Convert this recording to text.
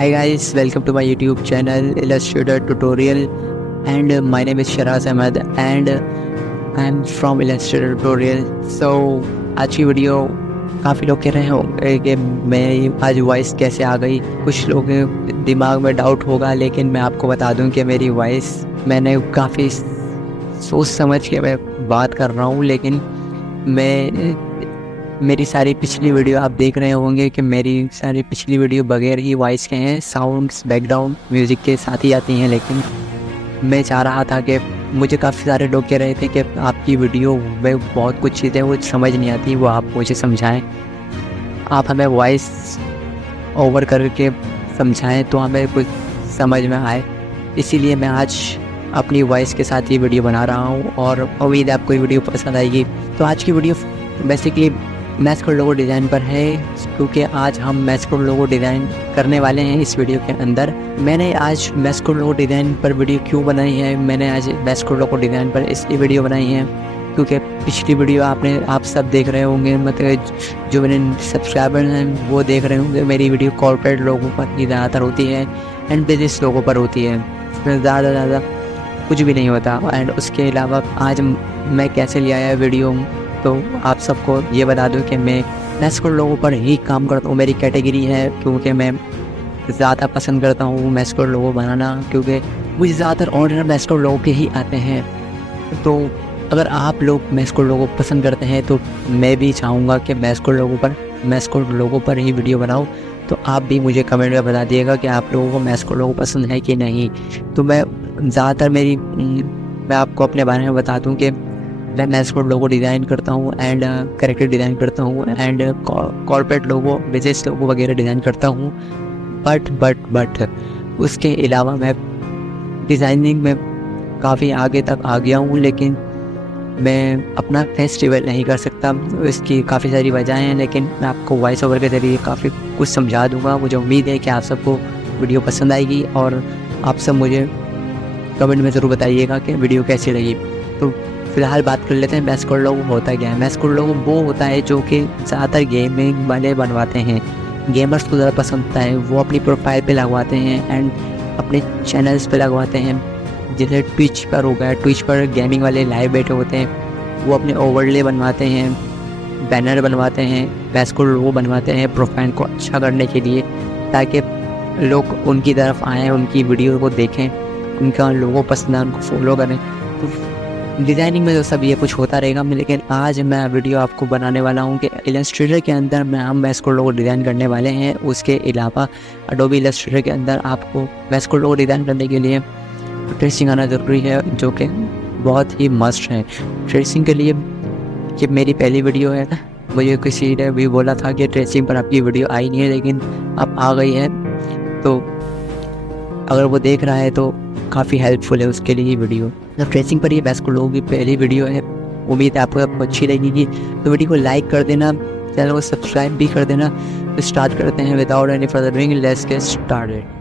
Hi guys, welcome to my YouTube channel Illustrator Tutorial and my name is Sharaz Ahmed and I'm from Illustrator Tutorial. So आज की video काफ़ी लोग कह रहे होंगे कि मैं आज वॉइस कैसे आ गई। कुछ लोग दिमाग में डाउट होगा, लेकिन मैं आपको बता दूं कि मेरी वॉइस मैंने काफ़ी सोच समझ के मैं बात कर रहा हूँ। लेकिन मेरी सारी पिछली वीडियो आप देख रहे होंगे कि मेरी सारी पिछली वीडियो बगैर ही वॉइस के हैं, साउंड्स बैकग्राउंड म्यूज़िक के साथ ही आती हैं। लेकिन मैं चाह रहा था कि मुझे काफ़ी सारे लोग कह रहे थे कि आपकी वीडियो में बहुत कुछ चीज़ें वो समझ नहीं आती, वो आप मुझे समझाएं, आप हमें वॉइस ओवर करके समझाएं तो हमें कुछ समझ में आए। इसीलिए मैं आज अपनी वॉइस के साथ ये वीडियो बना रहा हूँ और उम्मीद है आपको ये वीडियो पसंद आएगी। तो आज की video basically mascot logo design पर है, क्योंकि आज हम मैस्कॉट लोगो डिज़ाइन करने वाले हैं इस वीडियो के अंदर। मैंने आज मैस्कॉट लोगो डिज़ाइन पर वीडियो क्यों बनाई है, मैंने आज मैस्कॉट लोगो डिज़ाइन पर इसलिए वीडियो बनाई है क्योंकि पिछली वीडियो आप सब देख रहे होंगे, मतलब जो मेरे सब्सक्राइबर हैं वो देख रहे होंगे, मेरी वीडियो कॉर्पोरेट लोगों पर ही ज़्यादातर होती है एंड बिजनेस लोगों पर होती है, इसमें ज़्यादा कुछ भी नहीं होता। एंड उसके अलावा आज मैं कैसे ले आया वीडियो, तो आप सबको ये बता दूं कि मैं मैस्कॉट लोगों पर ही काम करता हूँ। मेरी कैटेगरी है, क्योंकि मैं ज़्यादा पसंद करता हूँ मैस्कॉट लोगो बनाना, क्योंकि मुझे ज़्यादातर ऑर्डर मैस्कॉट लोगो के ही आते हैं। तो अगर आप लोग मैस्कॉट लोगो पसंद करते हैं तो मैं भी चाहूँगा कि मैस्कॉट लोगो पर ही वीडियो बनाऊँ। तो आप भी मुझे कमेंट में बता दिएगा कि आप लोगों को मैस्कॉट लोगो पसंद है कि नहीं। तो मैं आपको अपने बारे में बता दूँ कि मैं मैस्कॉट लोगो डिज़ाइन करता हूँ एंड कैरेक्टर डिज़ाइन करता हूँ एंड कॉर्पोरेट लोगो, बिजनेस लोगो वगैरह डिज़ाइन करता हूँ। बट उसके अलावा मैं डिज़ाइनिंग में काफ़ी आगे तक आ गया हूँ, लेकिन मैं अपना फेस्टिवल नहीं कर सकता। इसकी काफ़ी सारी वजहें हैं, लेकिन मैं आपको वॉइस ओवर के ज़रिए काफ़ी कुछ समझा दूँगा। मुझे उम्मीद है कि आप सबको वीडियो पसंद आएगी और आप सब मुझे कमेंट में ज़रूर बताइएगा कि वीडियो कैसी लगी। तो फिलहाल बात कर लेते हैं मैस्कॉट लोगो होता क्या है। मैस्कॉट लोगो वो होता है जो कि ज़्यादातर गेमिंग वाले बनवाते हैं, गेमर्स को ज़्यादा पसंद आता है, वो अपनी प्रोफाइल पे लगवाते हैं एंड अपने चैनल्स पे लगवाते हैं। जैसे ट्विच पर हो गया, ट्विच पर गेमिंग वाले लाइव बैठे होते हैं, वो अपने ओवरले बनवाते हैं, बैनर बनवाते हैं, मैस्कॉट लोगो बनवाते हैं प्रोफाइल को अच्छा करने के लिए, ताकि लोग उनकी तरफ आएँ, उनकी वीडियो को देखें, उनका लोगो पसंद है, उनको फॉलो करें। तो डिज़ाइनिंग में तो सब ये कुछ होता रहेगा, लेकिन आज मैं वीडियो आपको बनाने वाला हूँ कि इलस्ट्रेटर के अंदर हम मैस्कॉट लोगो डिज़ाइन करने वाले हैं। उसके अलावा एडोबी इलस्ट्रेटर के अंदर आपको मैस्कॉट लोगो डिज़ाइन करने के लिए ट्रेसिंग आना ज़रूरी है, जो कि बहुत ही मस्ट है। ट्रेसिंग के लिए कि मेरी पहली वीडियो है, मुझे किसी ने भी बोला था कि ट्रेसिंग पर आपकी वीडियो आई नहीं है, लेकिन अब आ गई है। तो अगर वो देख रहा है तो काफ़ी हेल्पफुल है उसके लिए ये वीडियो। मतलब ट्रेसिंग पर ये मैस्कॉट लोगो की पहली वीडियो है, उम्मीद है आपको अच्छी लगेगी। तो वीडियो को लाइक कर देना, चैनल को सब्सक्राइब भी कर देना। तो स्टार्ट करते हैं without any further doing, let's get started.